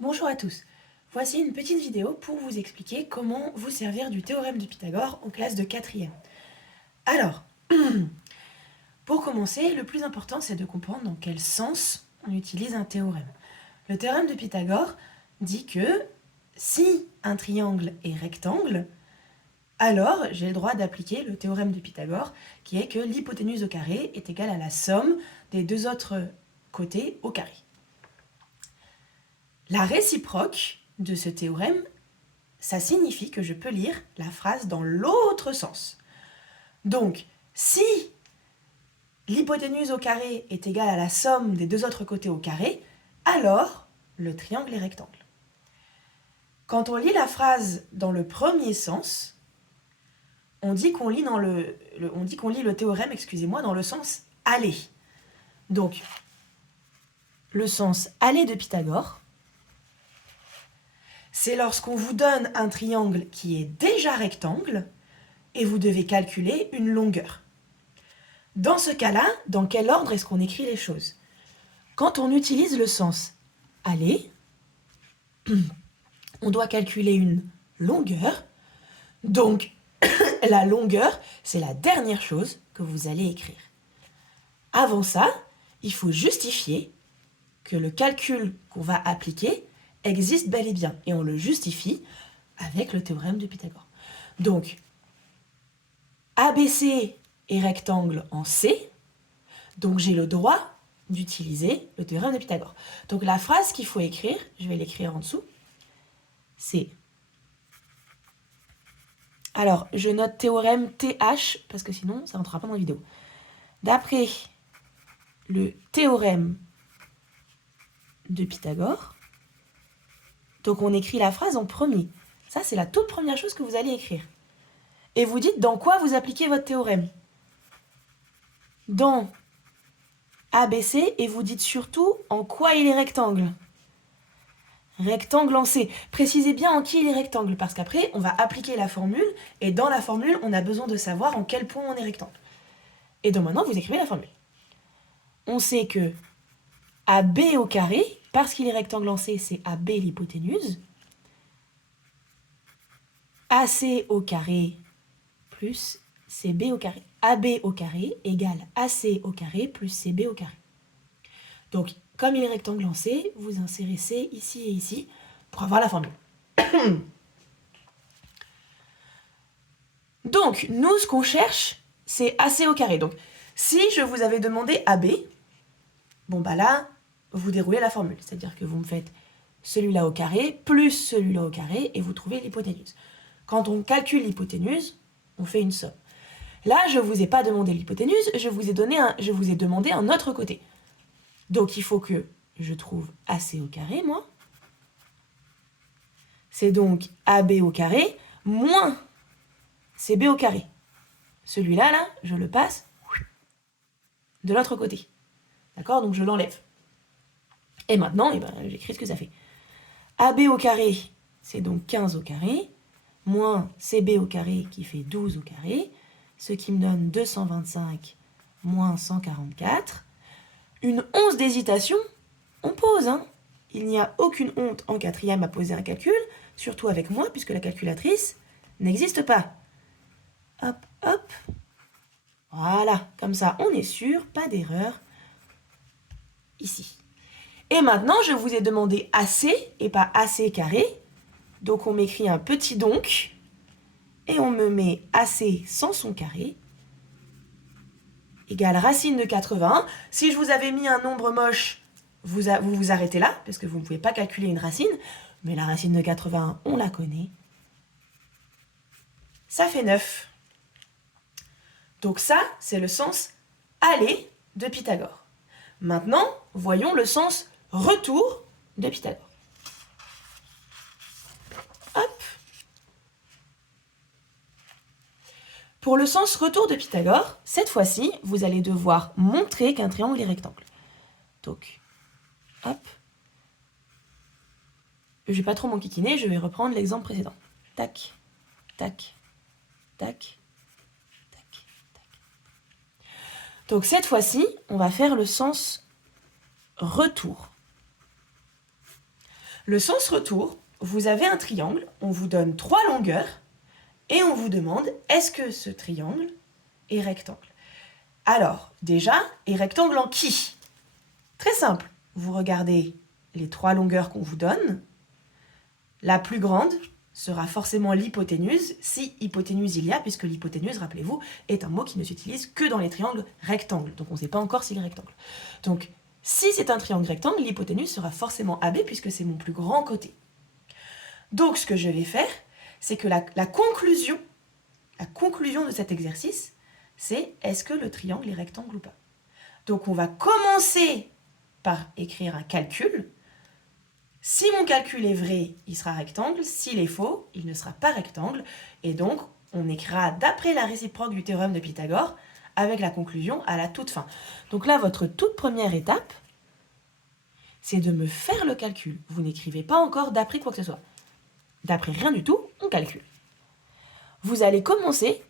Bonjour à tous, voici une petite vidéo pour vous expliquer comment vous servir du théorème de Pythagore en classe de 4e. Alors, pour commencer, le plus important c'est de comprendre dans quel sens on utilise un théorème. Le théorème de Pythagore dit que si un triangle est rectangle, alors j'ai le droit d'appliquer le théorème de Pythagore qui est que l'hypoténuse au carré est égale à la somme des deux autres côtés au carré. La réciproque de ce théorème, ça signifie que je peux lire la phrase dans l'autre sens. Donc, si l'hypoténuse au carré est égale à la somme des deux autres côtés au carré, alors le triangle est rectangle. Quand on lit la phrase dans le premier sens, on dit qu'on lit, le théorème, dans le sens aller. Donc, le sens aller de Pythagore, c'est lorsqu'on vous donne un triangle qui est déjà rectangle et vous devez calculer une longueur. Dans ce cas-là, dans quel ordre est-ce qu'on écrit les choses? Quand on utilise le sens aller, on doit calculer une longueur. Donc, la longueur, c'est la dernière chose que vous allez écrire. Avant ça, il faut justifier que le calcul qu'on va appliquer existe bel et bien. Et on le justifie avec le théorème de Pythagore. Donc, ABC est rectangle en C, donc j'ai le droit d'utiliser le théorème de Pythagore. Donc la phrase qu'il faut écrire, je vais l'écrire en dessous, c'est... Alors, je note théorème TH, parce que sinon, ça ne rentrera pas dans la vidéo. D'après le théorème de Pythagore, donc on écrit la phrase en premier. Ça, c'est la toute première chose que vous allez écrire. Et vous dites dans quoi vous appliquez votre théorème. Dans ABC, et vous dites surtout en quoi il est rectangle. Rectangle en C. Précisez bien en qui il est rectangle, parce qu'après, on va appliquer la formule, et dans la formule, on a besoin de savoir en quel point on est rectangle. Et donc maintenant, vous écrivez la formule. On sait que AB au carré, parce qu'il est rectangle en C, c'est AB l'hypoténuse. AC au carré plus CB au carré. AB au carré égale AC au carré plus CB au carré. Donc, comme il est rectangle en C, vous insérez C ici et ici pour avoir la formule. Donc, nous, ce qu'on cherche, c'est AC au carré. Donc, si je vous avais demandé AB, bon bah là, vous déroulez la formule. C'est-à-dire que vous me faites celui-là au carré plus celui-là au carré et vous trouvez l'hypoténuse. Quand on calcule l'hypoténuse, on fait une somme. Là, je ne vous ai pas demandé l'hypoténuse, je vous ai demandé un autre côté. Donc, il faut que je trouve AC au carré, moi. C'est donc AB au carré moins CB au carré. Celui-là, là, je le passe de l'autre côté. D'accord? Donc, je l'enlève. Et maintenant, j'écris ce que ça fait. AB au carré, c'est donc 15 au carré, moins CB au carré qui fait 12 au carré, ce qui me donne 225 moins 144. Une once d'hésitation, on pose. Il n'y a aucune honte en quatrième à poser un calcul, surtout avec moi, puisque la calculatrice n'existe pas. Hop, hop. Voilà, comme ça, on est sûr, pas d'erreur ici. Et maintenant, je vous ai demandé AC et pas AC carré. Donc, on m'écrit un petit donc et on me met AC sans son carré égale racine de 80. Si je vous avais mis un nombre moche, vous vous arrêtez là, parce que vous ne pouvez pas calculer une racine, mais la racine de 80, on la connaît. Ça fait 9. Donc ça, c'est le sens aller de Pythagore. Maintenant, voyons le sens retour de Pythagore. Hop. Pour le sens retour de Pythagore, cette fois-ci, vous allez devoir montrer qu'un triangle est rectangle. Donc, hop. Je ne vais pas trop m'enquiquiner, je vais reprendre l'exemple précédent. Tac, tac, tac, tac, tac. Donc cette fois-ci, on va faire le sens retour. Le sens retour, vous avez un triangle, on vous donne 3 longueurs, et on vous demande, est-ce que ce triangle est rectangle? Alors, déjà, est rectangle en qui? Très simple, vous regardez les 3 longueurs qu'on vous donne, la plus grande sera forcément l'hypoténuse, si hypoténuse il y a, puisque l'hypoténuse, rappelez-vous, est un mot qui ne s'utilise que dans les triangles rectangles, donc on ne sait pas encore s'il est rectangle. Donc, si c'est un triangle rectangle, l'hypoténuse sera forcément AB, puisque c'est mon plus grand côté. Donc, ce que je vais faire, c'est que la conclusion de cet exercice, c'est est-ce que le triangle est rectangle ou pas? Donc, on va commencer par écrire un calcul. Si mon calcul est vrai, il sera rectangle. S'il est faux, il ne sera pas rectangle. Et donc, on écrira d'après la réciproque du théorème de Pythagore avec la conclusion à la toute fin. Donc là, votre toute première étape, c'est de me faire le calcul. Vous n'écrivez pas encore d'après quoi que ce soit. D'après rien du tout, on calcule. Vous allez commencer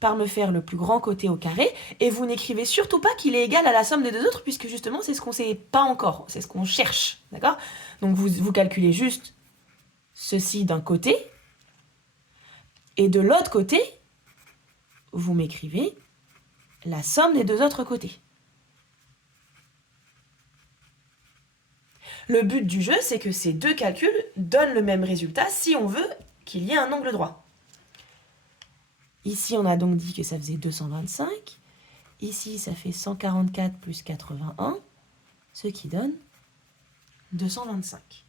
par me faire le plus grand côté au carré, et vous n'écrivez surtout pas qu'il est égal à la somme des deux autres, puisque justement, c'est ce qu'on ne sait pas encore, c'est ce qu'on cherche, d'accord? Donc, vous calculez juste ceci d'un côté, et de l'autre côté, vous m'écrivez la somme des deux autres côtés. Le but du jeu, c'est que ces deux calculs donnent le même résultat si on veut qu'il y ait un angle droit. Ici, on a donc dit que ça faisait 225. Ici, ça fait 144 plus 81, ce qui donne 225.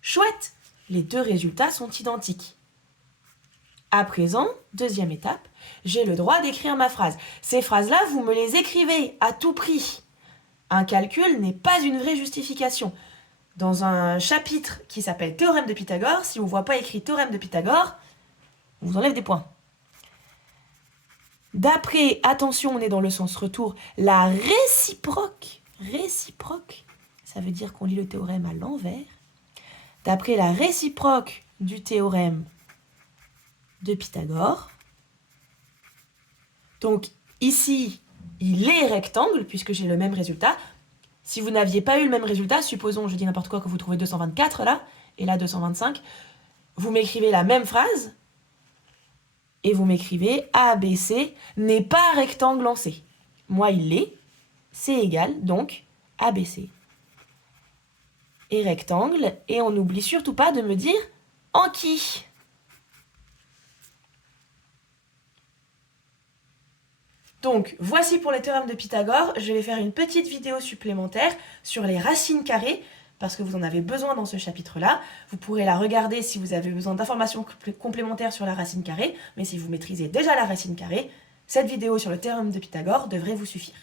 Chouette! Les deux résultats sont identiques. À présent, deuxième étape, j'ai le droit d'écrire ma phrase. Ces phrases-là, vous me les écrivez à tout prix. Un calcul n'est pas une vraie justification. Dans un chapitre qui s'appelle Théorème de Pythagore, si on ne voit pas écrit Théorème de Pythagore, on vous enlève des points. D'après, attention, on est dans le sens retour, la réciproque, ça veut dire qu'on lit le théorème à l'envers. D'après la réciproque du théorème de Pythagore, donc ici, il est rectangle, puisque j'ai le même résultat. Si vous n'aviez pas eu le même résultat, supposons, je dis n'importe quoi, que vous trouvez 224 là, et là 225, vous m'écrivez la même phrase, et vous m'écrivez ABC n'est pas rectangle en C. Moi, il l'est, c'est égal, donc ABC est rectangle, et on n'oublie surtout pas de me dire en qui. Donc, voici pour les théorèmes de Pythagore. Je vais faire une petite vidéo supplémentaire sur les racines carrées, parce que vous en avez besoin dans ce chapitre-là. Vous pourrez la regarder si vous avez besoin d'informations complémentaires sur la racine carrée, mais si vous maîtrisez déjà la racine carrée, cette vidéo sur le théorème de Pythagore devrait vous suffire.